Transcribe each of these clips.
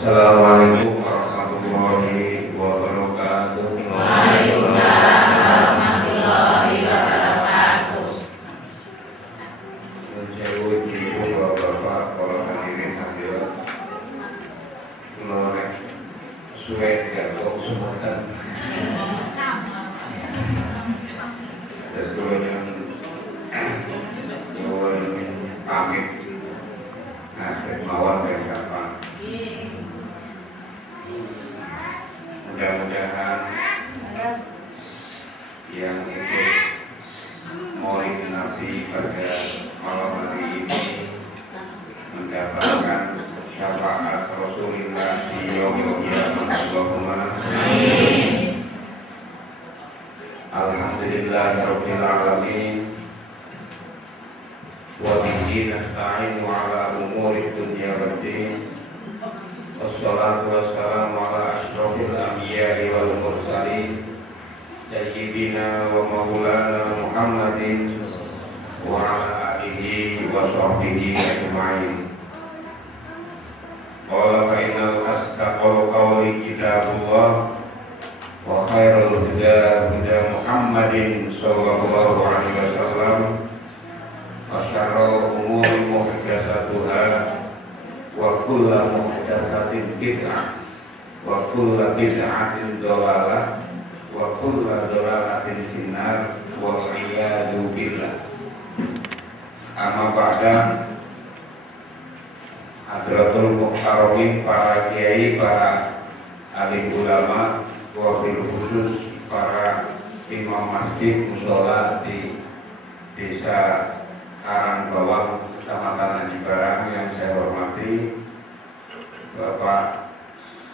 Assalamualaikum warahmatullahi wabarakatuh. Waalaikumsalam warahmatullahi wabarakatuh. Menjauh ibu bapak para hadirin hadirat, menoreh suwe gatok semutan. Sebelumnya nyuwun pamit ngasih mawon dan kapan. Mudah-mudahan yang ikut Maulid Nabi pada malam hari ini mendapatkan syafaat Rasulullah di yaumil qiyamah. Allahumma amin. Alhamdulillahirabbil alamin. Wa bihi nasta'inu ala umuri dunya waddin. Wassalatu wassalamu ala asyrafil anbiya'i wal mursalin sayyidina wa maulana Muhammadin wa ala alihi wa sahbihi ajma'in. Qala fa innal asdaqal qawli kitabullah wa khairul huda huda Muhammadin sallallahu alaihi wasallam wa syarrul umuri muhdatsatuha wa kullu muhdatsatin bid'ah wa kullu bid'atin dhalalah wa kullu dhalalatin finnar wal iyadu billah. Amma ba'da, hadratul muhtaromin, para kiai, para alim ulama, wabil khusus para imam masjid mushola di desa Karangbawang, Kecamatan Aji Barang yang saya hormati, Bapak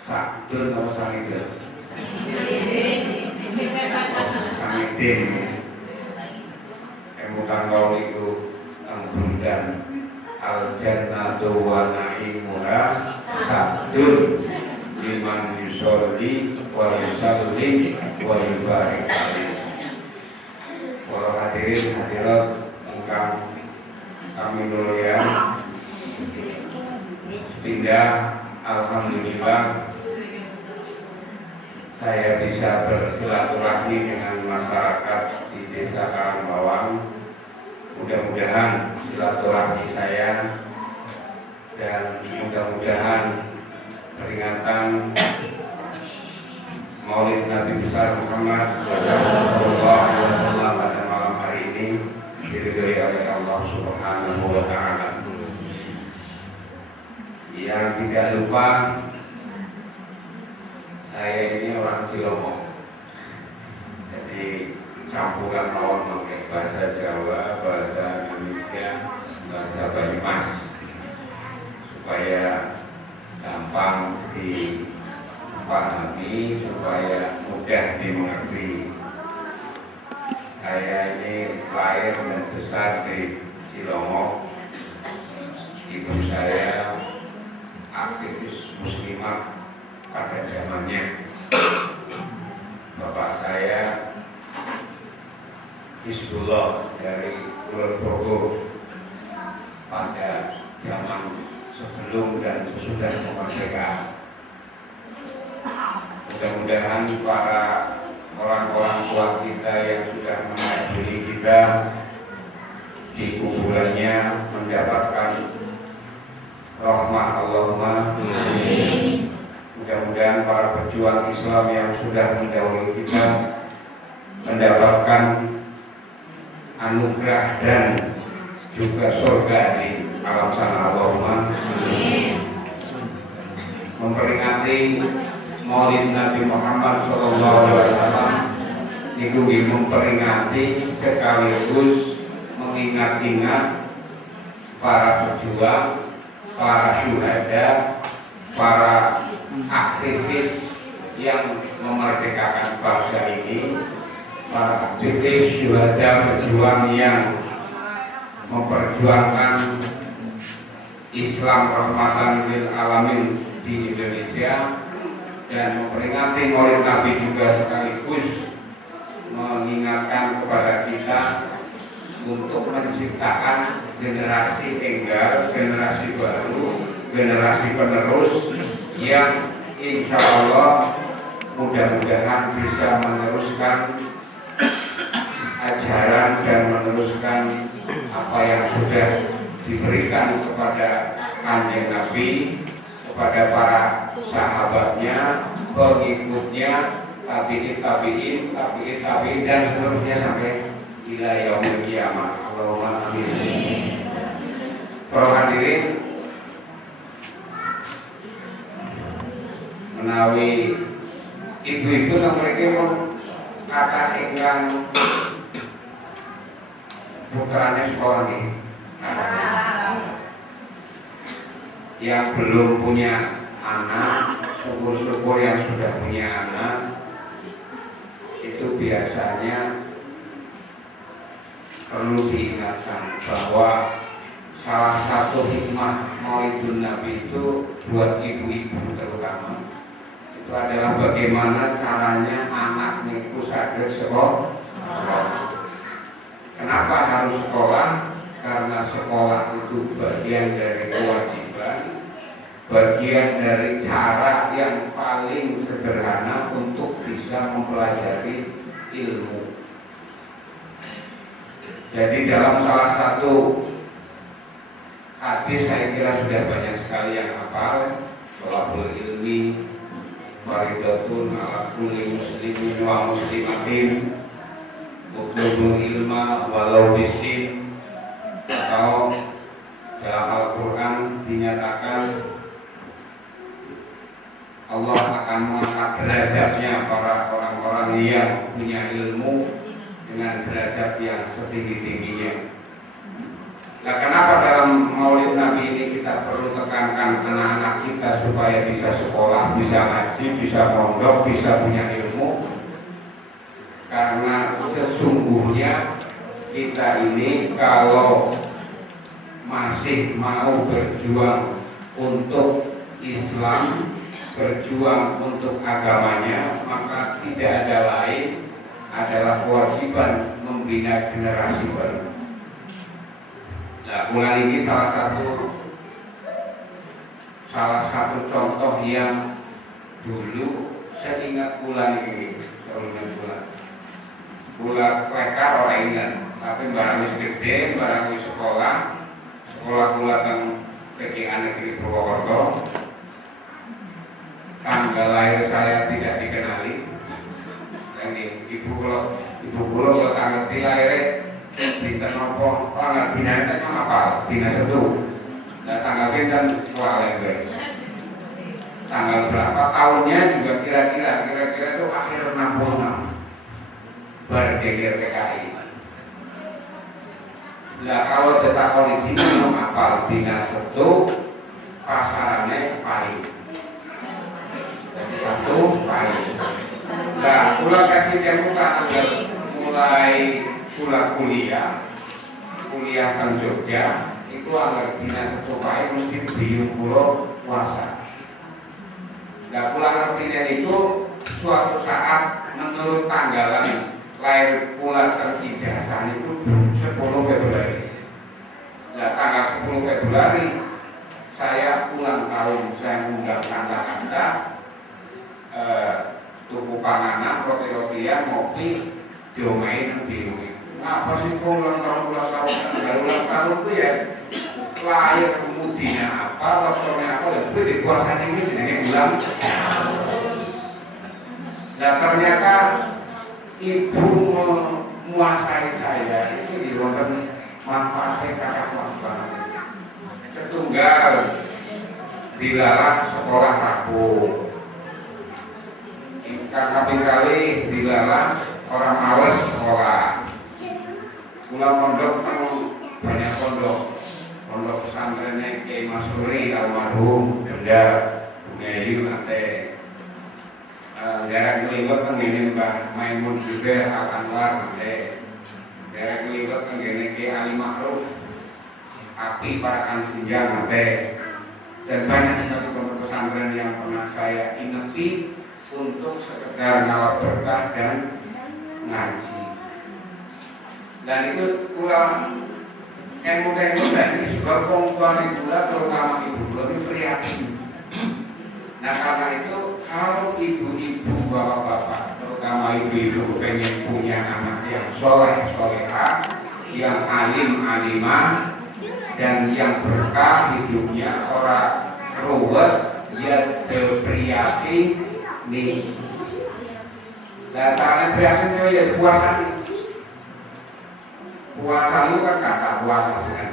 Sakdun atau Sangidin? Sangidin, emutan kau itu anggundan al-jannatu wa na'imuha Sakdun liman yusolli wa yusalli wa yubarik alaihi. Para hadirin hadirat ingkang kami muliakan, pindah alhamdulillah saya bisa bersilaturahmi dengan masyarakat di desa Karangbawang. Mudah-mudahan silaturahmi saya dan mudah-mudahan peringatan Maulid Nabi besar Muhammad sallallahu alaihi wasallam pada malam hari ini diridhoi oleh Allah Subhanahu wa taala. Yang tidak lupa, saya ini orang Cilomo, jadi campuran mawon pakai bahasa Jawa, bahasa Indonesia, bahasa Banyumas, supaya gampang dipahami, supaya mudah dimengerti. Saya ini lahir dan besar di Cilomo. Ibu saya aktivis muslimah pada zamannya. Bapak saya Hizbullah dari Kulon Progo pada zaman sebelum dan sesudah kemerdekaan. Mudah-mudahan para orang-orang tua kita yang sudah mengajari kita di kuburannya mendapatkan rahmat Allahumma amin. Mudah-mudahan para pejuang Islam yang sudah mendahului kita mendapatkan anugerah dan juga surga di alam sana Allahumma amin. Memperingati Maulid Nabi Muhammad sallallahu alaihi wasallam itu memperingati sekaligus mengingat-ingat para pejuang, para syuhada, para aktivis yang memerdekakan bangsa ini, para aktivis syuhada pejuang yang memperjuangkan Islam rahmatan lil alamin di Indonesia, dan memperingati Maulid Nabi juga sekaligus mengingatkan kepada kita untuk menciptakan generasi enggal, generasi baru, generasi penerus yang insya Allah mudah-mudahan bisa meneruskan ajaran dan meneruskan apa yang sudah diberikan kepada Kanjeng Nabi, kepada para sahabatnya, pengikutnya, tabi'in dan seterusnya sampai ila yaumil qiyamah. Allahumma amin. Para hadirin, menawi ibu-ibu yang mereka pun kata ingkang putranya sekolah ini, yang belum punya anak, syukur-syukur yang sudah punya anak, itu biasanya perlu diingatkan bahwa salah satu hikmah Maulidun Nabi itu buat ibu-ibu terutama itu adalah bagaimana caranya anak itu sadar sekolah. Kenapa harus sekolah? Karena sekolah itu bagian dari kewajiban, bagian dari cara yang paling sederhana untuk bisa mempelajari ilmu. Jadi dalam salah satu hadis saya kira sudah banyak sekali yang hafal, thalabul ilmi faridatun ala kulli muslimin wa muslimatin, utlubul ilma walau bisin, atau dalam Al-Quran dinyatakan Allah akan mengangkat derajatnya para orang-orang yang punya ilmu dengan derajat yang setinggi-tingginya. Nah, kenapa dalam Maulid Nabi ini kita perlu tekankan anak-anak kita supaya bisa sekolah, bisa ngaji, bisa pondok, bisa punya ilmu? Karena sesungguhnya kita ini kalau masih mau berjuang untuk Islam, berjuang untuk agamanya, maka tidak ada lain adalah kewajiban membina generasi baru. Nah, bulan ini salah satu contoh yang dulu saya ingat bulan ini, bulan lekar orang ingat, tapi barang gede, barang sekolah yang PGA Negeri Purwokerto. Tanggal lahir saya tidak dikenali. Ibu pulau tanggal lahir Dinten nopo, orang dinanya apa? Dinas itu. Nah, tanggal pinten soalnya gue. Tanggal berapa tahunnya juga kira-kira itu akhir 66. Bergeger PKI. Nah, kalau ditakoni dina apa? Dinas itu pasarannya pahit. Jadi satu pahit. Nah, pulang kasih tembukan mulai pulang kuliah kan Jogja itu agar dinas supaya mesti biung pulau puasa. Nah, pulang artinya itu suatu saat menurut tanggalan lahir pulang tersijahsan itu 10 Februari. Nah, tanggal 10 Februari saya pulang tahun, saya mengundang kanca-kanca tuku panganan, roti-rotian, ngopi, diomain di rumah. Apa sih ulang tahun itu ya lahir kemudian apa waktunya apa itu dikuasai ini jenenge bulan. Nah, ternyata ibu menguasai saya itu di wonten manfaatnya kakak banget. Setunggal dilarang sekolah rapuh. Kaping kali dilarang orang males sekolah. Pulang pondok kan banyak pondok pesantrennya Kiai Masuri almarhum Benda Bunayu nanti daerah Keliwat kan gini Mbah Maimun juga Al-Anwar nanti daerah Keliwat kan gini Kiai Ali Ma'ruf Api Parakan Sinjang nanti dan banyak sekali pondok pesantren yang pernah saya inati untuk sekedar nawar berkah dan ngaji. Dan itu pulang yang muda ini juga perempuan ibu terutama ibu ini prihatin. Nah karena itu kalau ibu-ibu, bapak-bapak, terutama ibu-ibu pengen punya anak yang soleh, soleha, yang alim, alimah, dan yang berkah hidupnya, orang ruwet, ya depriati nih. Dan karena depriati itu ya puasa nih. Puasa itu kan kata puasa dengan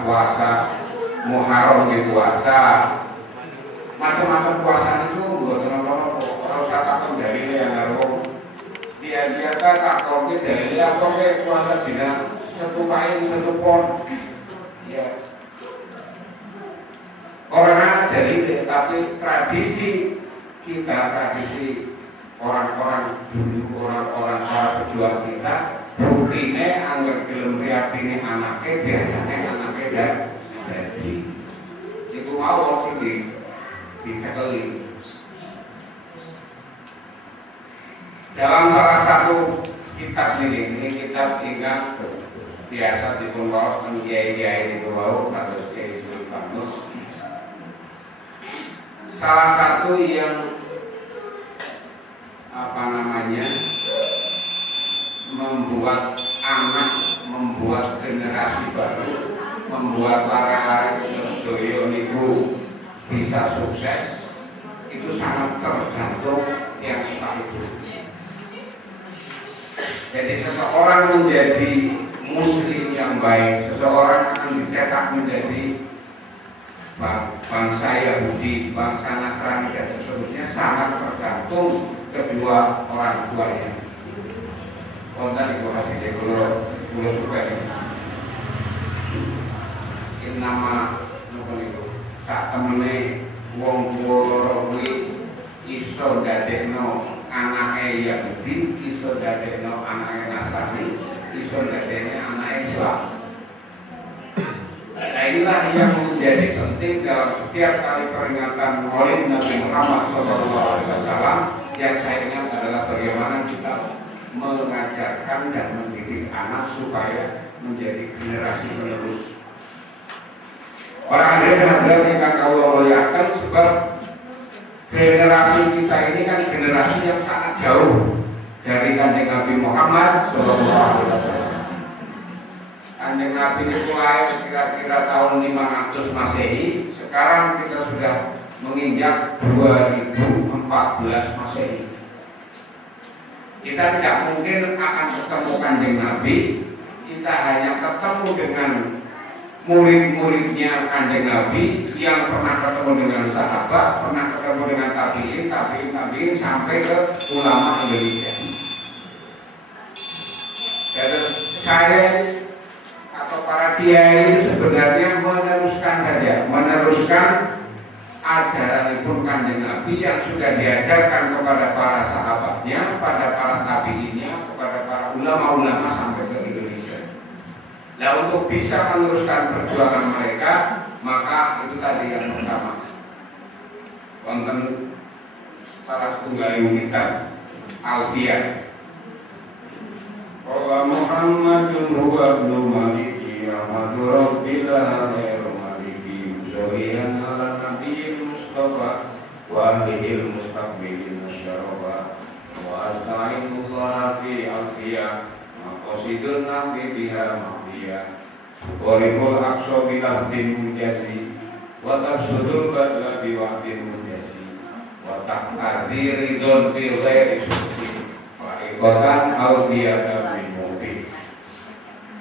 puasa Muharram di puasa, macam-macam puasa itu buat teman-teman. Kalau saya takut dari yang ngaruh dia kan takut dari apa ke puasa dina satu kain satu pon, ya orang dari tapi tradisi kita, tradisi orang-orang dulu, orang-orang para pejuang kita, buktinya anggar film prihatine anaknya biasanya anaknya dan jadi itu mau sih dicekeli. Dalam salah satu kitab ini kitab ingat biasa dipunwaos kiai-kiai itu wau atau kiai Sultanus. Salah satu yang membuat anak, membuat generasi baru, membuat para doyo niku bisa sukses itu sangat tergantung yang seperti itu. Jadi seseorang menjadi muslim yang baik, seseorang akan dicetak menjadi bangsa Yahudi, bangsa Nasrani dan seterusnya sangat tergantung kedua orang tuanya. Konten itu hasilnya kalau suka ini nama itu saat temennya wong loro kuwi iso dadekno anake Yahudi, iso dadekno anake Nasrani, iso dadekno anake Islam. Nah inilah yang menjadi penting dalam setiap kali peringatan Maulid Nabi Muhammad SAW. Yang saya ingat adalah bagaimana kita mengajarkan dan mendidik anak supaya menjadi generasi penerus. Orang ada yang kau muliakan sebab generasi kita ini kan generasi yang sangat jauh dari Kanjeng Nabi Muhammad SAW. Kanjeng Nabi ini mulai kira-kira tahun 500 Masehi, sekarang kita sudah menginjak 2014 Masehi. Kita tidak mungkin akan ketemu Kanjeng Nabi, kita hanya ketemu dengan murid-muridnya Kanjeng Nabi yang pernah ketemu dengan sahabat, pernah ketemu dengan tabiin sampai ke ulama Indonesia. Jadi saya atau para kiai sebenarnya meneruskan ajaran pun Kanjeng Nabi yang sudah diajarkan kepada para sahabatnya, pada para tabiinnya, kepada para ulama-ulama sampai ke Indonesia. Nah untuk bisa meneruskan perjuangan mereka, maka itu tadi yang pertama, konten salah tunggal kita Alfiyah. Qala Muhammadun huwa ibnu Maliki Ahmadu Rabbil Alamin Maliki Musawiyan ala Nabi Mustafa wa alihil mustaqbilin syarafa wa asta'inullah fi Alfiyah maqasidun nafi biha ma'fiyah Qoribul aqsa bilabdin mujazi wa tafsudul badla biwa'din mujazi wa taqadhi ridon bil ghairi suci wa iqatan awdiyata bin mubi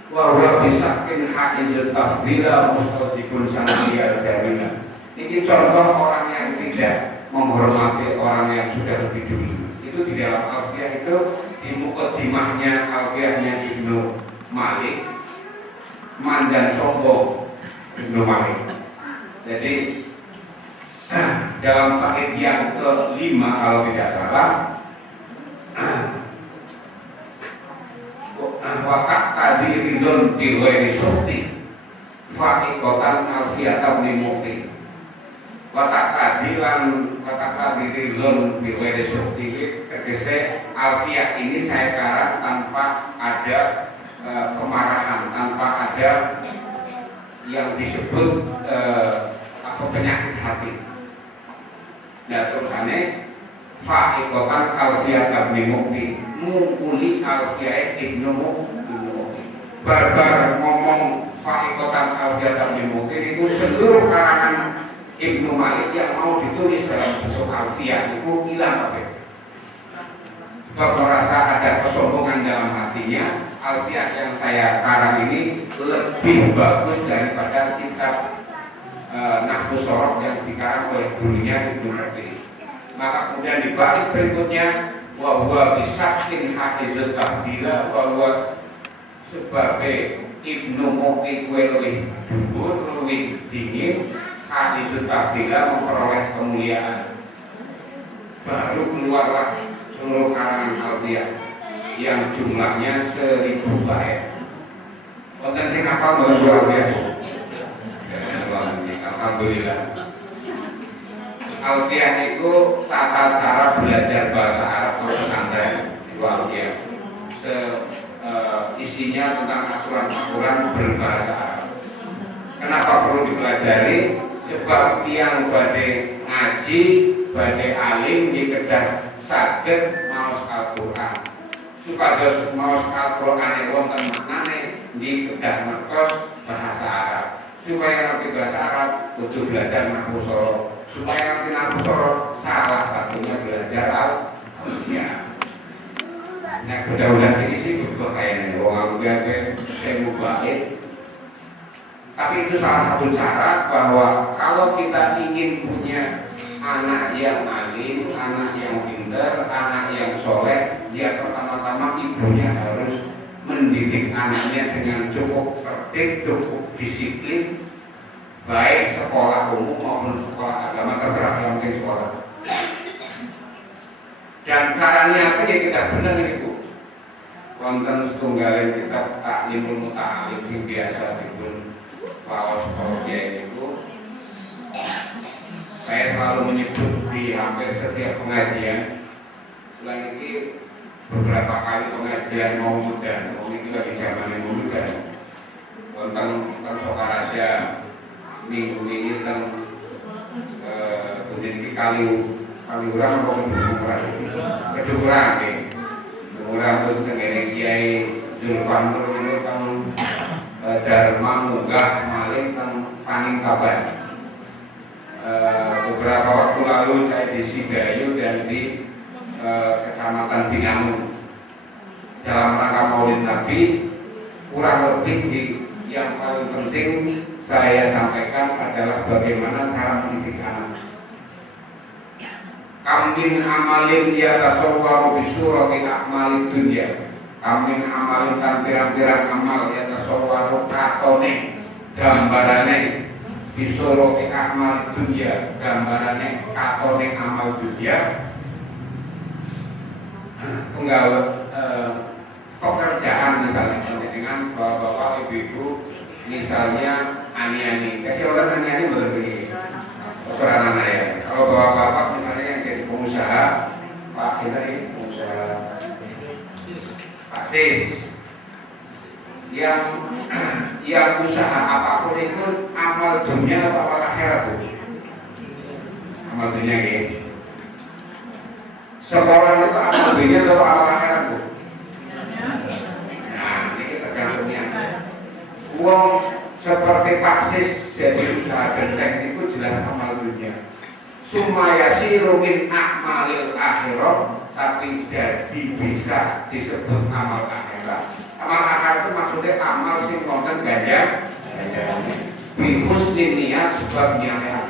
wa huwa bisakin ha'izul tafdila mustaqibun saniyal jamina. Ini contoh orang yang tidak menghormati orang yang sudah lebih dulu. Itu di dalam Alfiyah itu, di muqaddimahnya Alfiyahnya Ibnu Malik, mandan sombong Ibnu Malik. Jadi dalam bait yang ke-5 kalau tidak salah, wakak tadi ridon diwiri sukti fatikotan Alfiyah bin Mukti. Watak tadi ridon diwiri sukti tegese Alfiyah ini saya karang tanpa ada kemarahan, tanpa ada yang disebut penyakit hati. Dan terusane fa'iqatan alfiyah Ibnu Muqti mungkuli alfiyah Ibnu Muqti. Barbar ngomong fa'iqatan alfiyah Ibnu Muqti itu seluruh karangan Ibnu Malik yang mau ditulis dalam bentuk alfiyah itu hilang kabeh. Sebab merasa ada kesombongan dalam hatinya, alfiyah yang saya karang ini lebih bagus daripada kitab Nahwu Shoroh yang dikarang oleh gurunya Ibnu Muqti. Maka kemudian di bait berikutnya wa huwa bisakin hafizut tabdila wa huwa sebabe Ibnu Muqti kuwi luwih dhuwur, luwih dingin, hafizut tabdila memperoleh kemuliaan. Baru keluarlah seluruh karangan alfiyah yang jumlahnya 1000 bait. Wonten sing hafal mboten alfiyah? Alhamdulillah. Alfiyah itu tata cara belajar bahasa Arab atau pesantren. Itu alfiyah. Isinya tentang aturan-aturan berbahasa Arab. Kenapa perlu dipelajari? Sebab yang badhe ngaji, badhe alim di kedah saged maos Al-Qur'an. Supados maos Al-Qur'an wonten maknane di kedah mertos bahasa Arab. Supaya ngerti bahasa Arab, kudu belajar Nahwu Shoroh. Supaya ngerti Nahwu Shoroh, salah satunya belajar alfiyah. Nah, mudah-mudahan ini sih butuh kayaknya wong ambil semu baik. Tapi itu salah satu cara bahwa kalau kita ingin punya anak yang alim, anak yang pintar, anak yang soleh, dia pertama-tama ibunya harus mendidik anaknya dengan cukup tertib, cukup disiplin, baik sekolah umum maupun sekolah agama, terserah yang penting sekolah. Dan caranya aja kita benar itu. Wonten setunggalin kitab Ta'limul Muta'alim yang biasa dipun waos seperti itu. Saya selalu menyebut di hampir setiap pengajian. Selain ini beberapa kali pengajian mau muda, ini lagi zaman yang muda. Tentang Sokaraja minggu ini tentang kemudian Kaliurang atau Kedukuran nih. Kedukuran itu dengan Kiai Zulfan Nur itu kan Dharma Munggah Malik kan Paning Kaban. Beberapa waktu lalu saya di Sidayu dan di Kecamatan Bingamu dalam rangka Maulid Nabi. Kurang lebih yang paling penting saya sampaikan adalah bagaimana cara mendidik anak. Kamin amalin yatasawwaru bisurati a'malid dunya. Kamin amalin kan pirang-pirang amal yatasawwaru katone gambarane bisurati a'malid dunya, gambarane katone amal dunya. Tunggal pekerjaan misalnya dengan bapak-bapak, ibu-ibu, misalnya ani-ani. Kasih orang ani-ani berbeda. Peran anak ya. Kalau bapak-bapak misalnya yang jadi pengusaha, Pak ini pengusaha, Pak Sis, yang usaha apapun itu amal dunia atau amal akhirat bu? Amal dunia gitu. Sekolah itu amal dunia atau amal akhirat bu? Uang seperti Paksis jadi usaha genteng itu jelas amal dunia. Sumayasiru min a'malil akhirah, tapi jadi bisa disebut amal akhirat. Amal akhirat itu maksudnya amal sing konten ganjar bi husnin niat sebab niatnya.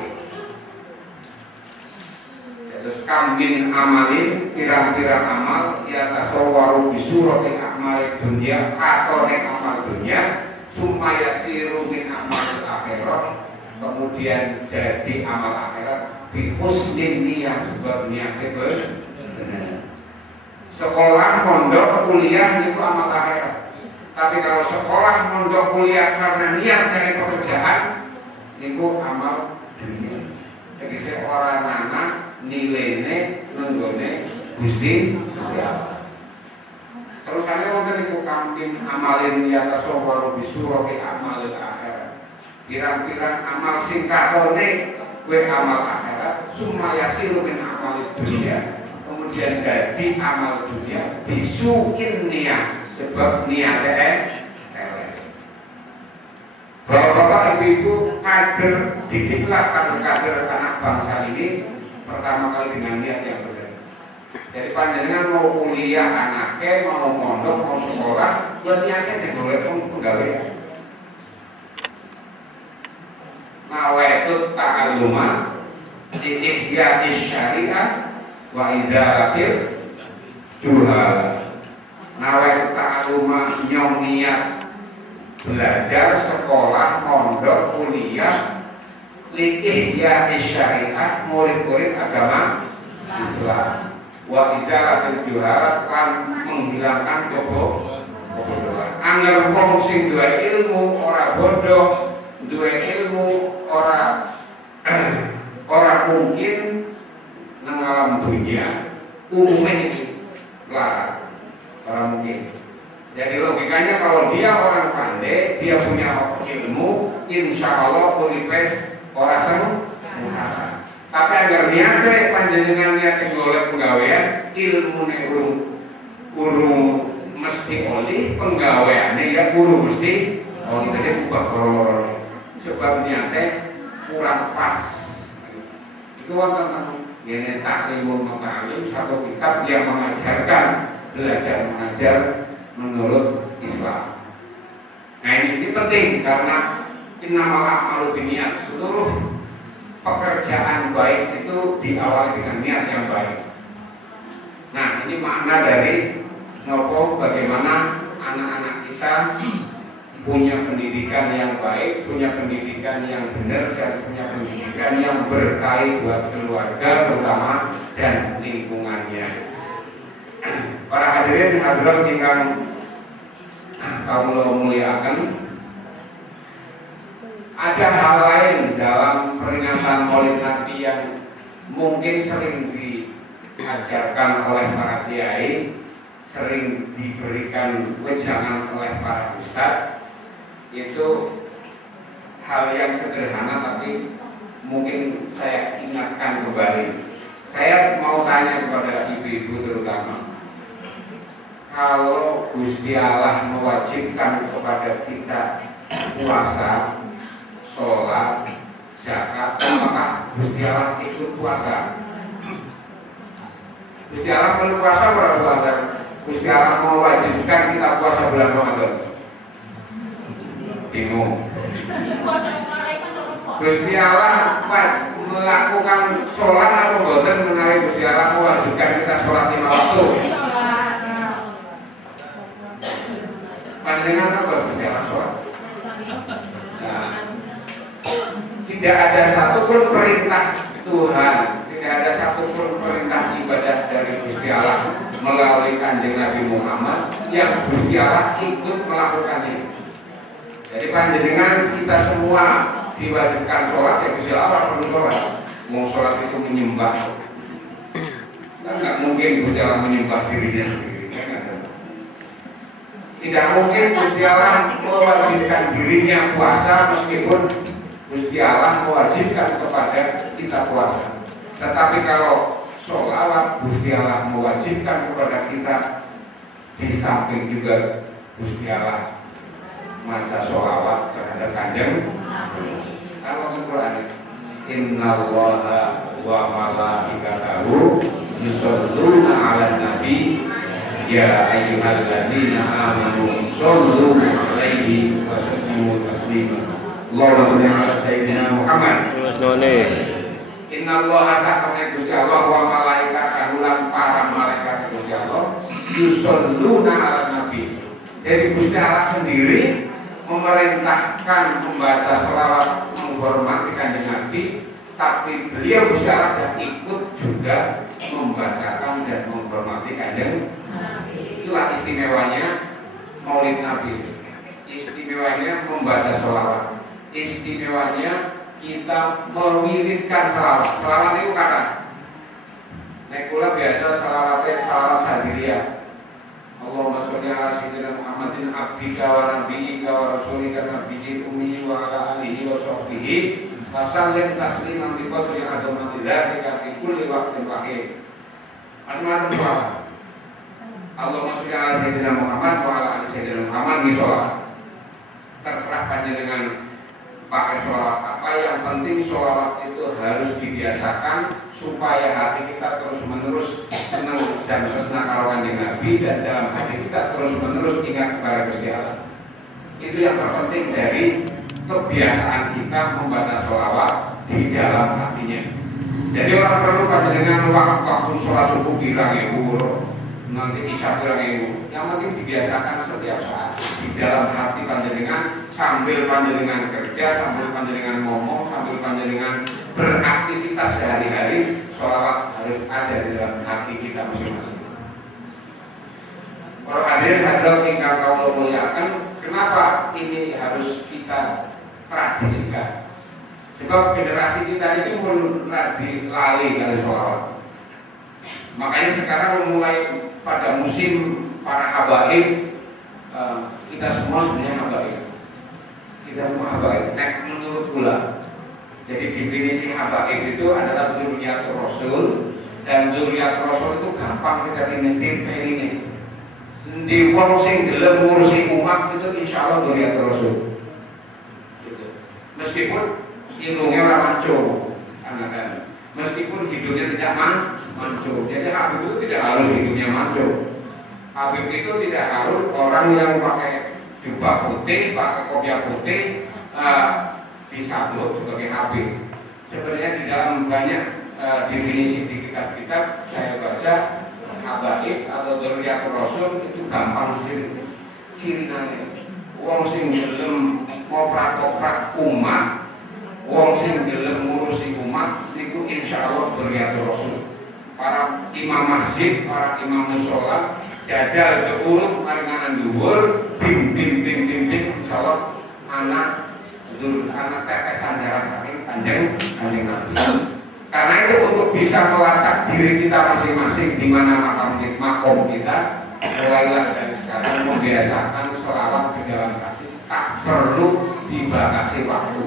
Terus kamin amalin pirang-pirang amal ya tasawwaru bi surati a'malid dunya katone amal dunia. Sumayasiru min amal akhirat, kemudian jadi amal akhirat bi husnin niat sebab niatnya benar. Sekolah, mondok, kuliah itu amal akhirat. Tapi kalau sekolah, mondok, kuliah karena niat dari pekerjaan itu amal dunia. Jadi seorang anak nilainya nenggone Gusti Allah. Terus kalian mungkin itu kamping amalin ya tasawwaru bisurati amalil akhirat. Pirang-pirang amal singkatone kue amal akhirat sumayasiru min amal dunia, kemudian jadi amal dunia bisuin niat, sebab niatnya Bapak-bapak, ibu-ibu, kader, didiklah kader-kader anak bangsa ini pertama kali dengan niat yang benar. Jadi panjenengan mau kuliah anaknya, mau mondok, mau sekolah, buat niatnya yang boleh penggawean. Nawaitu ta'alluma ihya syariah wa izalatil juhal. Nawaitu ta'alluma nyong niat belajar, sekolah, mondok, kuliah, ihya syariah, murid-murid agama Islam. Wa izalatil juhal, lan menghilangkan kebodohan. Angger wong sing duwe ilmu ora bodoh, duwe ilmu ora mungkin nang alam dunia umumnya itu larang, ora mungkin. Jadi logikanya kalau dia orang pandai, dia punya ilmu, insya Allah kulipes orang seneng. Tapi agar niatnya panjenengan niat golek penggawean, ilmu urung mesti oli, penggaweannya ya urung mesti oli. Jadi bukan koror. Sebab niatnya kurang pas. Itu wonten ini taklimul muta'alim, satu kitab yang mengajarkan belajar mengajar menurut Islam. Nah ini penting karena innamal a'malu binniyat, seluruh pekerjaan baik itu diawali dengan niat yang baik. Nah ini makna dari nopo bagaimana anak-anak kita punya pendidikan yang baik, punya pendidikan yang benar, dan punya pendidikan yang berkait buat keluarga terutama dan lingkungannya. Para hadirin hadirat yang kawula muliakan, ada hal lain dalam peringatan Maulid Nabi yang mungkin sering diajarkan oleh para kiai, sering diberikan wejangan oleh para ustadz. Itu hal yang sederhana tapi mungkin saya ingatkan kembali. Saya mau tanya kepada ibu-ibu terutama, kalau Gusti Allah mewajibkan kepada kita puasa, sholat, zakat, apakah Gusti Allah ikut puasa? Gusti Allah perlu puasa berapa puasa? Gusti Allah mewajibkan kita puasa bulan Ramadan. Bingung. Gusti Allah melakukan sholat atau boten menawi Gusti Allah mewajibkan kita sholat 5 waktu. Panjenengan apa Gusti Allah sholat? Nah, tidak ada satupun perintah Tuhan, tidak ada satupun perintah ibadah dari Gusti Allah melalui Kanjeng Nabi Muhammad yang Gusti Allah ikut melakukannya. Jadi panjenengan kita semua diwajibkan sholat, ya Gusti Allah perlu sholat. Mau sholat itu menyembah, kan nggak mungkin Gusti Allah menyembah dirinya sendiri, kan? Tidak mungkin Gusti Allah mewajibkan dirinya puasa meskipun Gusti Allah mewajibkan kepada kita puasa. Tetapi kalau sholawat Gusti Allah mewajibkan kepada kita, di samping juga Gusti Allah maca sholawat terhadap Kanjeng. Kalau Al-Quran, Innallaha wa malaikatahu yusholluna 'alan nabi ya ayyuhalladzina amanu shollu 'alaihi wa sallimu taslima. Allahumma shalli 'ala sayyidina Muhammad. Innallaha sakane Gusti Allah wa malaikatahu lan para malaikat Gusti Allah yusholluna 'alan nabi. Jadi Gusti Allah sendiri memerintahkan membaca sholawat menghormati Kanjeng Nabi, tapi beliau Gusti Allah ikut juga membacakan dan menghormati Kanjeng Nabi. Itulah istimewanya Maulid Nabi. Istimewanya membaca sholawat. Istimewanya kita mewiridkan sholawat. Sholawat itu kata nek kula biasa sholawatnya sholawat sadiriyah. Allahumma sholli ala sayyidina Muhammadin abdika wa nabiyyika wa rasulika nabiyil ummi wa ala alihi wa sahbihi Wasallim tasliman bi qadri azamatillahi fi kulli waqtin wahid. Macam-macam soal. Allahumma sholli ala sayyidina Muhammad wa ala ali sayyidina Muhammad misalnya. Terserah panjenengan pakai sholawat apa, yang penting sholawat itu harus dibiasakan supaya hati kita terus menerus senang dan tresna karo Kanjeng Nabi, dan dalam hati kita terus menerus ingat kepada Gusti Allah. Itu yang terpenting dari kebiasaan kita membaca sholawat di dalam hatinya. Jadi orang perlu panjenengan waktu sholat subuh bilang ibu, nanti isya bilang ibu. Yang penting dibiasakan setiap saat di dalam hati panjenengan, sambil panjenengan kerja, sambil panjenengan ngomong, sambil panjenengan beraktivitas sehari-hari, sholawat harus ada di dalam hati kita masing-masing. Para hadirin hadirat ingkang kula muliakan, kenapa ini harus kita tradisikan? Sebab generasi kita ini pun lagi lali dari sholawat. Makanya sekarang mulai pada musim para habaib, kita semua sebenarnya habaib. Kita semua habaib. Nek menurut pula. Jadi definisi habaib itu adalah dzurriyyatur rasul, dan dzurriyyatur rasul itu gampang kita nitip ini. Di wong sing gelem ngurusi umat itu insyaallah dzurriyyatur rasul. Gitu. Meskipun ilmunya orang manco, anak-anak. Meskipun hidupnya tidak manco. Jadi Habib itu tidak harus hidupnya manco. Habib itu tidak harus orang yang pakai jubah putih, pakai kopiah putih, disambut sebagai Habib. Sebenarnya di dalam banyak definisi di kitab-kitab saya baca, habaib atau dzurriyyatur rasul itu gampang cirinane. Wong sing gelem ngoprak-oprak umat, wong sing gelem ngurusi umat niku insyaallah dzurriyyatur rasul. Para imam masjid, para imam mushola, jajal keurut maringanan dhuwur, bim insyaallah anak tetesan darah saking Kanjeng Nabi. Karena itu untuk bisa melacak diri kita masing-masing di mana makom kita, mulailah dari sekarang membiasakan sholawat di dalam hati, tak perlu dibatasi waktu.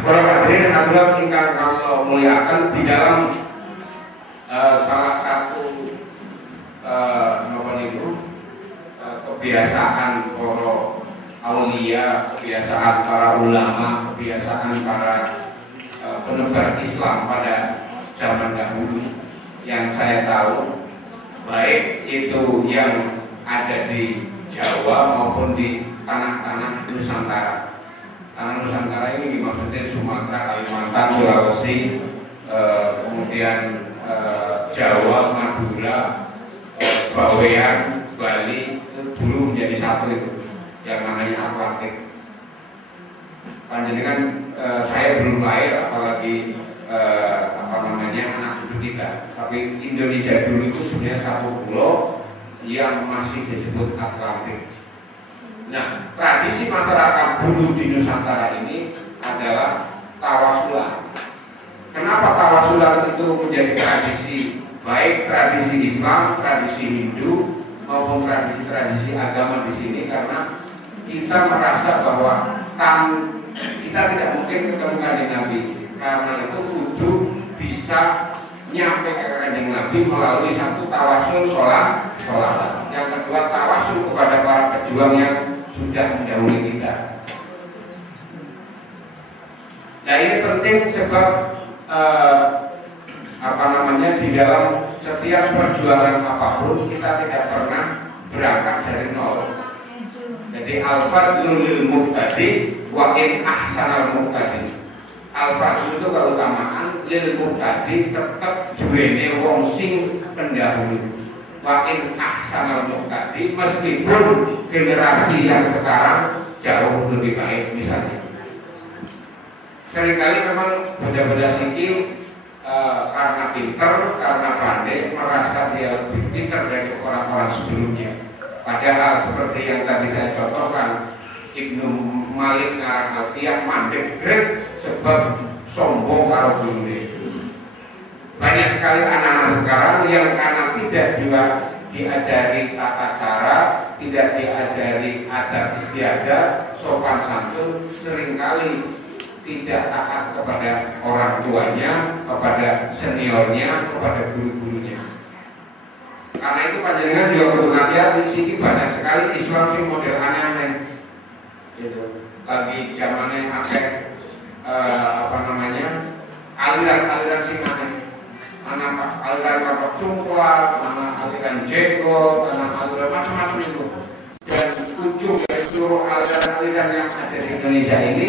Para hadirin hadirat ingkang kula muliakan, di dalam salah satu kebiasaan para aulia, kebiasaan para ulama, kebiasaan para penebar Islam pada zaman dahulu yang saya tahu, baik itu yang ada di Jawa maupun di tanah-tanah Nusantara. Tanah Nusantara ini maksudnya Sumatera, Kalimantan, Sulawesi, kemudian Jawa, Madura, Bawean, Bali, itu dulu menjadi satu itu yang namanya Atlantik. Panjenengan saya belum lahir, apalagi anak cucu kita. Tapi Indonesia dulu itu sebenarnya satu pulau yang masih disebut Atlantik. Nah, tradisi masyarakat dulu di Nusantara ini adalah tawasulan. Kenapa tawasulan itu menjadi tradisi, baik tradisi Islam, tradisi Hindu maupun tradisi agama di sini? Karena kita merasa bahwa kita tidak mungkin ketemu Kanjeng Nabi. Karena itu kudu bisa nyampe ke Kanjeng Nabi melalui satu tawasul sholat. Yang kedua tawasul kepada para pejuang yang sudah mendahului kita. Nah, ini penting sebab di dalam setiap perjuangan apapun kita tidak pernah berangkat dari nol. Jadi al-fadlul lil muqtadi wa in ahsanal muqtadi. Al-fadl itu keutamaan, lil muqtadi tetap duwene wong sing pendahulu. Wa in ahsanal muqtadi, meskipun generasi yang sekarang jauh lebih baik. Misalnya seringkali memang benda-benda sikil karena pinter, karena pandai, merasa dia lebih pinter dari orang-orang sebelumnya. Padahal seperti yang tadi saya contohkan, Ibnu Malik Al-Alfiyah mandek grek sebab sombong karo dunia. Banyak sekali anak-anak sekarang yang karena tidak diajari tata cara, tidak diajari adab istiadat, sopan santun, seringkali tidak taat kepada orang tuanya, kepada seniornya, kepada guru-gurunya. Karena itu panjenengan juga perlu hati-hati, sini banyak sekali Islam sih model aneh-aneh. Gitu. Lagi zamannya pakai aliran-aliran sing aneh. Mana aliran kapok cungkuat, mana aliran jenggot, mana aliran macam-macam itu. Dan ujung dari seluruh aliran-aliran yang ada di Indonesia ini,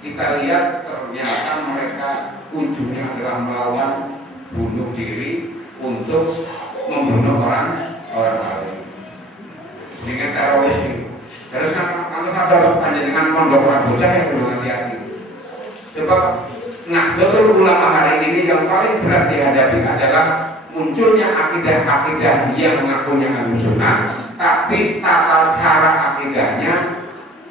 kita lihat ternyata mereka ujungnya adalah melawan bunuh diri untuk membunuh orang lain. Dengan teroris ini. Terus kalau ada panjenengan pondok bocah yang perlu hati-hati. Sebab Nahdlatul Ulama hari ini yang paling berat dihadapi adalah munculnya akidah-akidah yang mengakunya Ahlussunnah, tapi tata cara akidahnya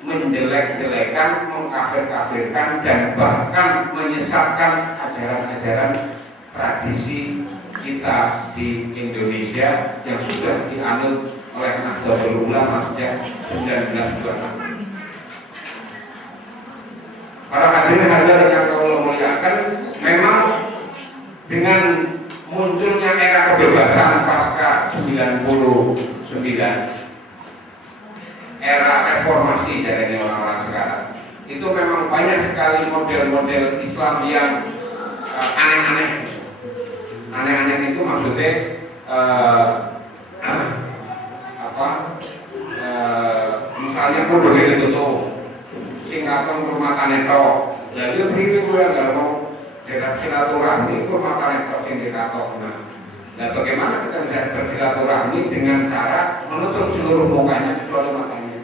menjelek-jelekan, mengkafir-kafirkan, dan bahkan menyesatkan ajaran-ajaran tradisi kita di Indonesia yang sudah dianut oleh Nahdlatul Ulama sejak 1926. Para hadirin hadirat yang Allah muliakan, memang dengan munculnya era kebebasan pasca 99, era reformasi dari orang-orang sekarang, itu memang banyak sekali model-model Islam yang aneh-aneh. Aneh-aneh itu maksudnya misalnya kudu ditutup, singkatan rumah kaneto, jadi beri gue nggak mau cetak silaturahmi rumah kaneto singkatok. Nah, bagaimana kita bisa bersilaturahmi dengan cara menutup seluruh mukanya kecuali matanya?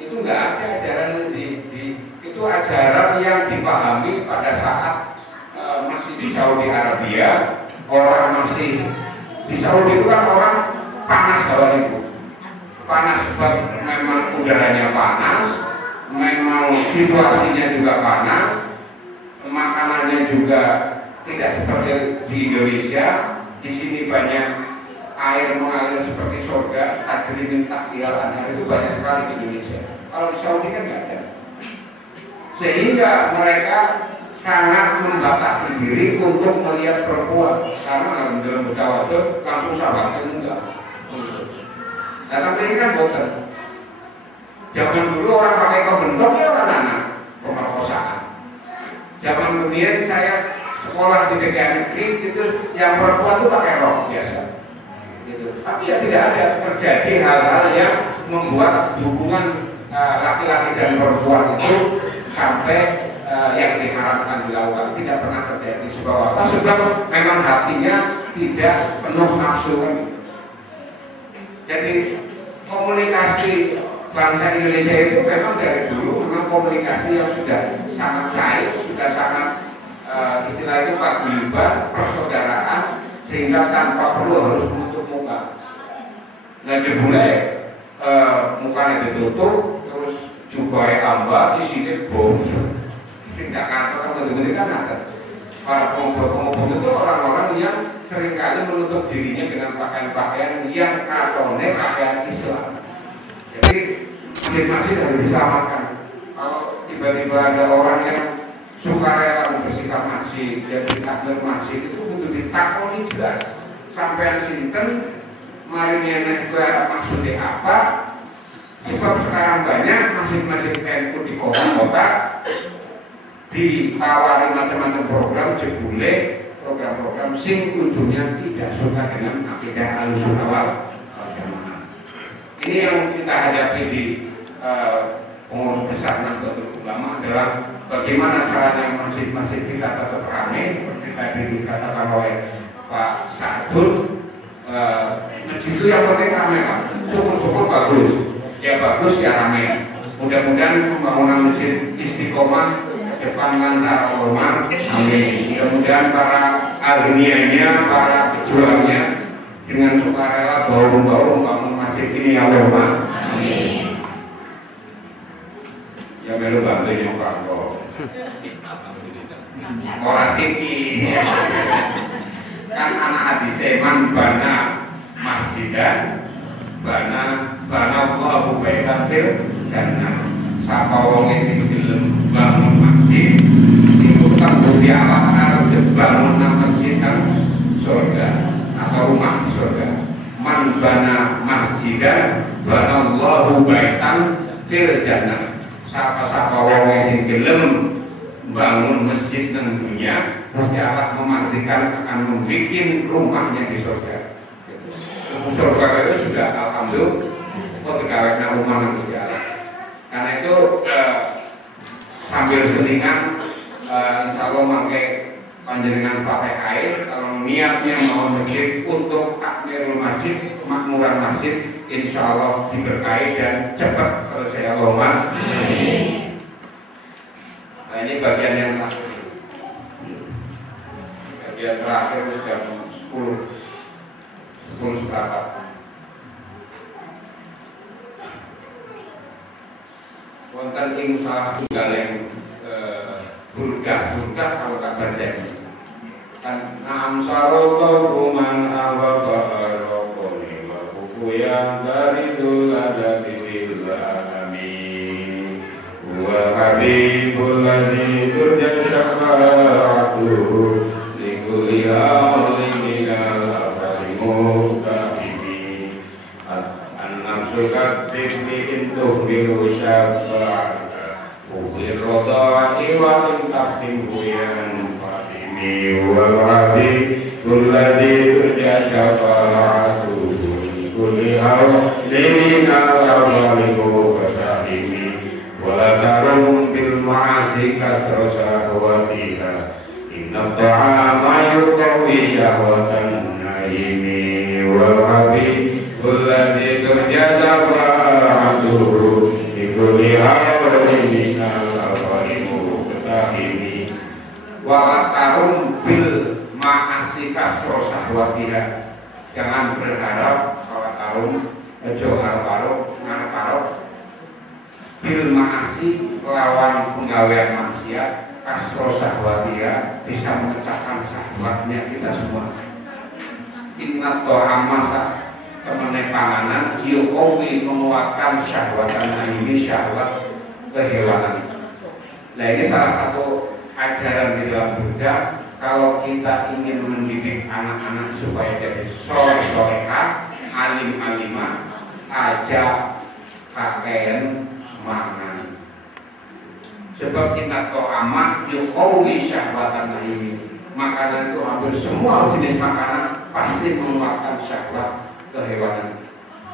Itu nggak ada ajaran itu ajaran yang dipahami pada saat masih di Saudi Arabia. Orang masih di Saudi itu kan orang panas kalau itu. Panas sebab memang udaranya panas, memang situasinya juga panas, makanannya juga tidak seperti di Indonesia. Di sini banyak air mengalir seperti surga, tajrimin takhiyal anhar, itu banyak sekali di Indonesia. Kalau di Saudi kan nggak ada. Sehingga mereka sangat membatasi diri untuk melihat perempuan, karena dalam mutawatir langsung sahabatnya enggak. Nah, tapi ini kan boten. Zaman dulu orang pakai kebentuk ya orang anak pemerkosaan. Zaman kemudian saya sekolah di negara negeri itu yang perempuan itu pakai rok biasa. Gitu. Tapi ya tidak ada terjadi hal-hal yang membuat hubungan laki-laki dan perempuan itu sampai yang diharapkan dilakukan, tidak pernah terjadi. Sebab apa? Sebab memang hatinya tidak penuh nafsu. Jadi komunikasi bangsa Indonesia itu memang dari dulu memang komunikasi yang sudah sangat cair, sudah sangat istilah itu paguyuban, persaudaraan, sehingga tanpa perlu harus menutup muka. Nah jebule mukanya ditutup, terus juga tambah di sini bom. Tidak kantor betul-betul kan ada. Para pengobrol itu orang-orang yang seringkali menutup dirinya dengan pakaian-pakaian yang katone pakaian Islam. Jadi masing-masing harus diselamatkan. Kalau tiba-tiba ada orang yang sukarela bersikap masjid, jadi takbir masjid, itu butuh ditakoni jelas. Sampai sinten, mari nyenek maksudnya apa? Sebab sekarang banyak masjid-masjid NU di kota-kota ditawari macam-macam program, jebule program-program sing ujungnya tidak suka dengan akidah Ahlussunnah wal Jamaah. Ini yang kita hadapi di pengurus besar Nahdlatul Ulama adalah bagaimana caranya masjid-masjid kita tetap ramai, seperti tadi dikatakan oleh Pak Sa'dun. Masjid itu yang penting ramai, Pak. Syukur-syukur bagus, ya bagus ya ramai. Mudah-mudahan pembangunan masjid Istiqomah depan lancar hormat, amin. Mudah-mudahan para alumninya, para pejuangnya dengan sukarela bau-bau membangun masjid ini ya Allah, amin. Ya melu bantu nyokap kok. Orang siki kan anak hadis man bana masjidan bana Allahu baitan fil jannah. Sapa wong sing gelem bangun masjid iku kanggo Allah arep bangun masjid kan surga atau rumah surga. Man bana masjidan bana Allahu baitan fil jannah. Sapa wong sing gelem bangun masjid nang dunia, Gusti Allah memastikan akan membuat rumahnya di surga. Surga itu sudah alhamdulillah kok dikawetna rumah nang Gusti Allah. Karena itu sambil selingan insya Allah mangke panjenengan Fatihah kalau niatnya mau masjid untuk takmirul masjid, makmuran masjid, insya Allah diberkahi dan cepat selesai Allahumma. Nah ini bagian yang terakhir. Bagian terakhir sudah 10 seperempat. Wonten ing salah setunggaling burdah kalau tak baca kan amsaroto man awabarokoni wa buku yang dari ada bibillah wa habibul ladzi turja syafa'atu likuli awliminal afarimu kabibi an-nafsu katibni intuh biru syafa'atu Uqir roda'ati wa intaqim huyan fatimi wal hadi kulladhi turja syafa'atu kulli hawlina al-awalimu fatahimi wa tarum bil ma'asi kasrosa watiha inna ta'ama yukawi syahwatan naimi wal hadi kulladhi turja syafa'atu kulli hawlina Wa'atarum bil ma'asi kasro sahwatiha. Jangan berharap wa'atarum Ejo harap-harap ngarep-harap bil ma'asi lawan penggawean maksiat kasro sahwatiha bisa memecahkan syahwatnya kita semua. Inna to'amasa temene panganan yukowi menguatkan syahwatan ini syahwat kehewanan. Nah ini salah satu ajaran di dalam Buddha. Kalau kita ingin mendidik anak-anak supaya jadi soleh-solehah, alim-alimah, ajak pakaian mangan. Sebab kita to'amah yukowi syahwatan ini. Makanan itu hampir semua jenis makanan pasti menguatkan syahwat kehewanan.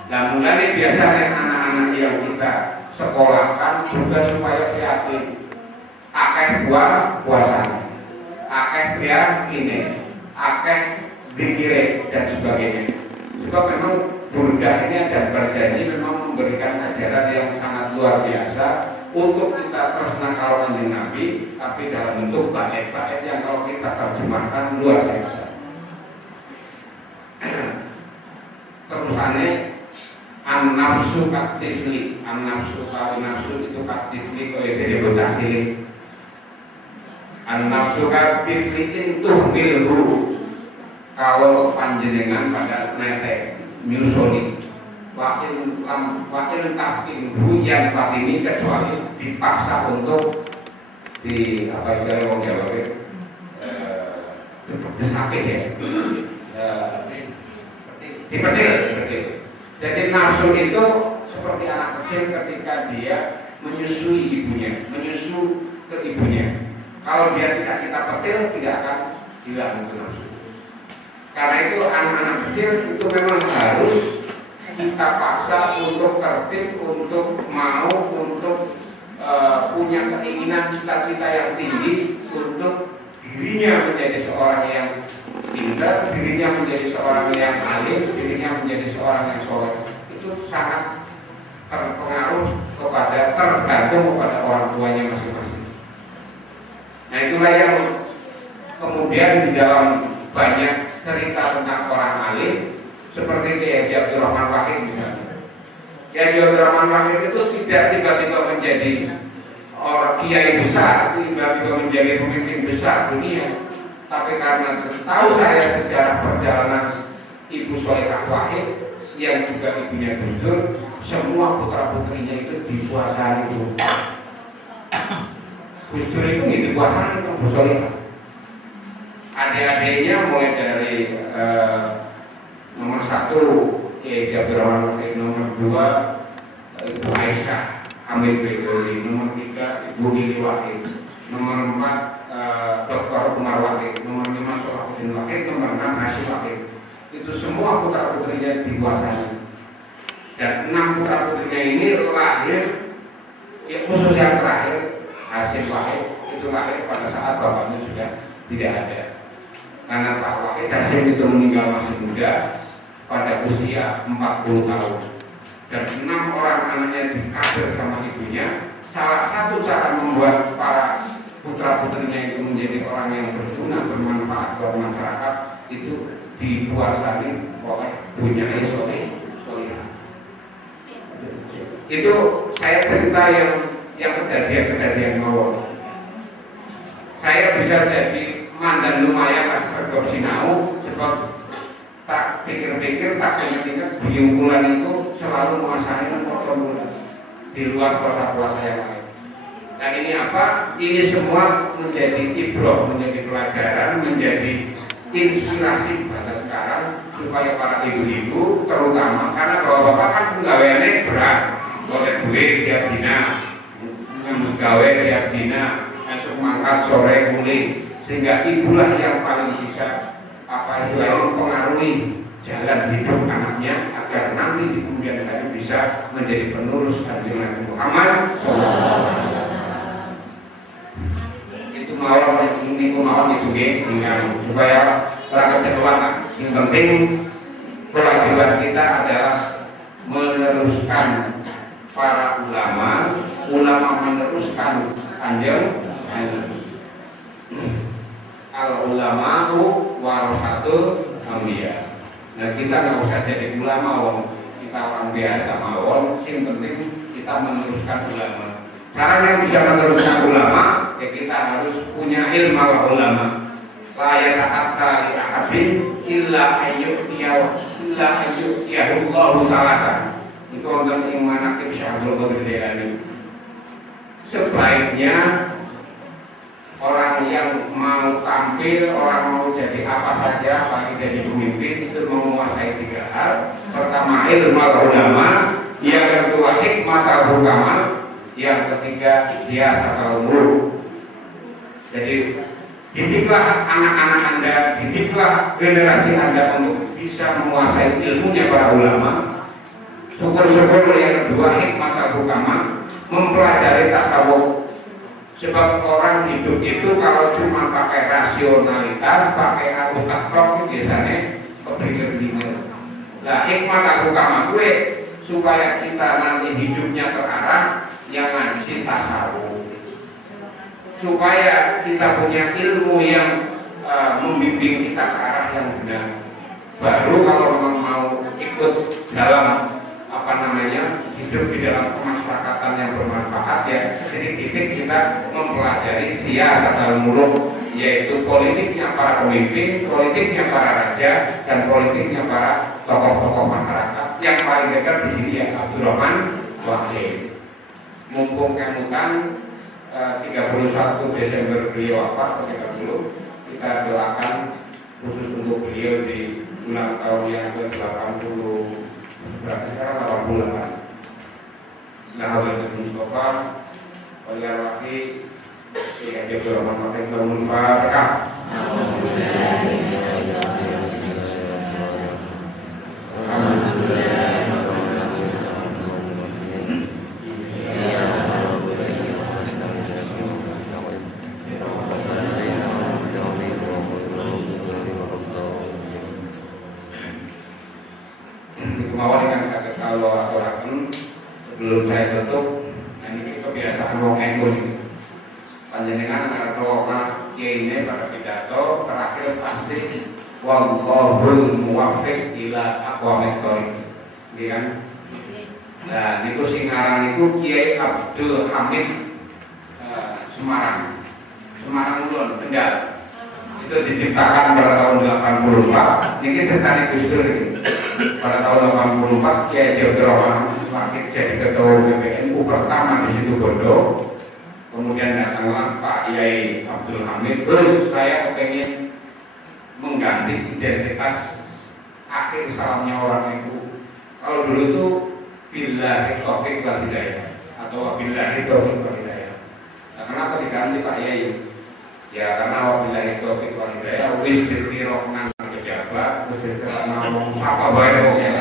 Nah mulai biasanya anak-anak yang kita sekolahkan juga supaya yakin akeh buah puasa, akeh biar ini, akeh dikire dan sebagainya. Sebab memang Buddha ini dan berjanji memang memberikan ajaran yang sangat luar biasa untuk kita terus nakal dengan Nabi, tapi dalam bentuk bait-bait yang kalau kita terjemahkan luar biasa. Terusannya an-nafsu kaktifli, an-nafsu itu kaktifli oleh dari bahasa asli. An-nafsu kaktifli itu milhu. Kalau panjenengan pada netek nyusoni wakil tafkin hujan fatimi kecuali dipaksa untuk di apa istilahnya orang Jawa disapit ya, dipetil. Jadi nafsu itu seperti anak kecil ketika dia menyusui ibunya, menyusu ke ibunya. Kalau dia tidak kita petil tidak akan hilang itu nafsu. Karena itu anak-anak kecil itu memang harus kita paksa untuk tertib, untuk mau, untuk punya keinginan cita-cita yang tinggi untuk dirinya menjadi seorang yang pintar, dirinya menjadi seorang yang alim, dirinya menjadi seorang yang soleh. Itu sangat terpengaruh tergantung kepada orang tuanya masing-masing. Nah itulah yang kemudian di dalam banyak cerita tentang orang alim seperti Kiai Abdul Rahman Wahid misalnya. Kiai Abdul Rahman Wahid itu tidak tiba-tiba menjadi orang kiai besar, tiba-tiba menjadi pemimpin besar dunia. Tapi karena setahu saya sejarah perjalanan Ibu Solikah Wahid, yang juga ibunya Gus Dur, semua putra putrinya itu dikuasai itu. Gus Dur itu dikuasai untuk bersolihah. Adik-adiknya mulai dari nomor 1 Kiai Abdurrahman Wahid, nomor 2 Ibu Aisyah Hamid Bedoli, nomor 3 Ibu Lili Wahid, nomor 4 Dr. Umar Wahid, nomor 5 Solahuddin Wahid, nomor 6 Hasyim Wahid. Itu semua putra putrinya dikuasai. Dan 6 putra putrinya ini lahir, khusus yang terakhir Hasyim Wahid itu lahir pada saat bapaknya sudah tidak ada. Karena Pak Wahid Hasyim itu meninggal masih muda pada usia 40 tahun. Dan 6 orang anaknya dikader sama ibunya. Salah satu cara membuat para putra putrinya itu menjadi orang yang berguna, bermanfaat buat masyarakat itu dikuasai oleh Bunyai Solihah. Itu saya cerita yang kejadian mawon. Saya bisa jadi mandan lumayan sergap sinau sebab tak pikir-pikir, tak ingat-ingat biungkulan itu selalu menguasai foto di luar puasa-puasa yang lain. Dan ini apa? Ini semua menjadi ibroh, menjadi pelajaran, menjadi inspirasi bahasa sekarang supaya para ibu-ibu terutama, karena bapak-bapak kan penggaweannya berat, boleh duit tiap dina, gawe tiap dina, esok mangkat sore muli, sehingga ibulah yang paling bisa istilahnya mempengaruhi jalan hidup anaknya agar nanti di kemudian hari bisa menjadi penerus Kanjeng Nabi Muhammad. Itu mawon itu supaya rakyat kedua yang penting kewajiban kita adalah meneruskan para ulama meneruskan Kanjeng al-ulama'u warasatul anbiya. Nah, kita nggak usah jadi ulama, kita orang biasa mawon, yang penting kita meneruskan ulama. Caranya bisa meneruskan ulama, ya kita harus punya ilmu ulama. La yata'atta li ahadin illa ayyu'tiyahullahu salasa. Itu untuk iman akib Syahbul Qadir Jailani. Sebaiknya orang yang mau tampil, orang mau jadi apa saja, apalagi jadi pemimpin itu menguasai 3 hal. Pertama ilmu ulama, yang kedua hikmah al-hukama, yang ketiga siyasat al-muluk. Jadi didiklah anak-anak Anda, didiklah generasi Anda untuk bisa menguasai ilmunya para ulama. Syukur-syukur yang kedua hikmah al-hukama, mempelajari tasawuf. Sebab orang hidup itu kalau cuma pakai rasionalitas, pakai aku takrok, biasanya kepikir-pikir. Nah, hikmah aku kama gue supaya kita nanti hidupnya terarah yang ngaji tasawuf. Supaya kita punya ilmu yang membimbing kita ke arah yang benar. Baru kalau mau ikut dalam hidup di dalam kemasyarakatan yang bermanfaat, ya sedikit-sedikit kita mempelajari siyasat al-muluk, yaitu politiknya para pemimpin, politiknya para raja, dan politiknya para tokoh-tokoh masyarakat. Yang paling dekat di sini ya Abdurrahman Wahid. Mumpung kemutan 31 Desember beliau wafat ke 30, kita doakan khusus untuk beliau di ulang tahun yang ke-80. Berarti sekarang 88. Nah, oleh Mustafa, oleh Wahdi, ya dia bermanfaat bermanfaat. Sebelum saya tutup, ini kebiasaan wong NU. Panjenengan atau kiai ini pada pidato terakhir pasti wallahul muwaffiq ila aqwamit thoriq. Kan? Nah, niku sing aran niku Kiai Abdul Hamid Semarang. Semarang Kulon, Kendal. Itu diciptakan pada tahun 84. Niki ceritane Gus Dur. pada tahun 84 Kiai Jodroman Wakil jadi ketua BPNU pertama di situ Bondo. Kemudian datanglah Pak Yai Abdul Hamid. Terus saya pengen mengganti identitas akhir salamnya orang itu. Kalau dulu itu billahi taufiq wal hidayah atau billahi taufiq wal hidayah. Nah, kenapa diganti Pak Yai? Ya karena wabillahi taufiq wal hidayah wis dikira nang pejabat, wis dikira wong sapa bae pokoknya.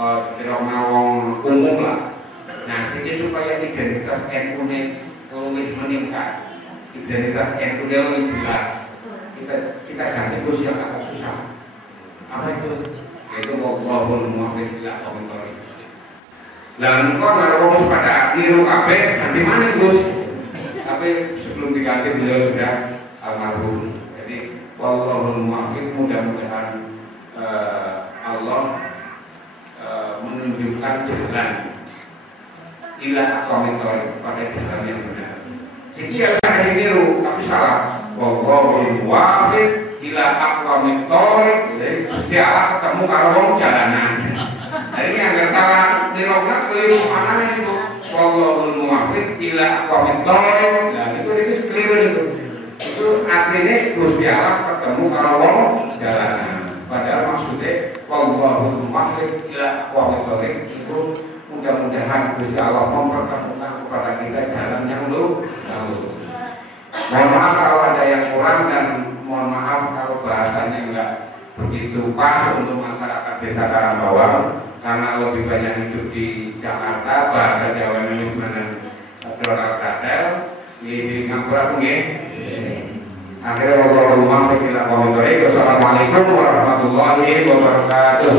Dikira wong umum lah. Nah, sehingga supaya identitas NU-ne lebih meningkat, identitas NU lebih jelas. Kita ganti terus yang agak susah. Apa itu? Itu walaupun muafik tidak komentar. Dan kok naruh pada niru kabeh ganti mana Gus? Tapi sebelum diganti beliau sudah almarhum. Jadi wallahul muwaffiq, mudah-mudahan Allah menunjukkan jalan ila komentar pada jalan yang benar. Sekian ada niru tapi salah. Wallahul muwaffiq ila komentar. Jadi mesti Allah ketemu karo wong jalanan. Nah ini agak salah nirokna keliru mana itu. Wallahul muwaffiq ila komentar. Nah itu keliru itu. Itu artinya Gusti Allah ketemu karo wong jalanan. Padahal maksudnya wallahul muwaffiq ila komentar itu mudah-mudahan Gusti Allah mempertemukan kepada kita jalan yang lurus. Mohon maaf kalau ada yang kurang dan mohon maaf kalau bahasanya enggak begitu pas untuk masyarakat desa Karambawang karena lebih banyak hidup di Jakarta, bahasa Jawa ini mana Dora Katel di Ngapura nggih. Akhirnya wassalamualaikum warahmatullahi wabarakatuh.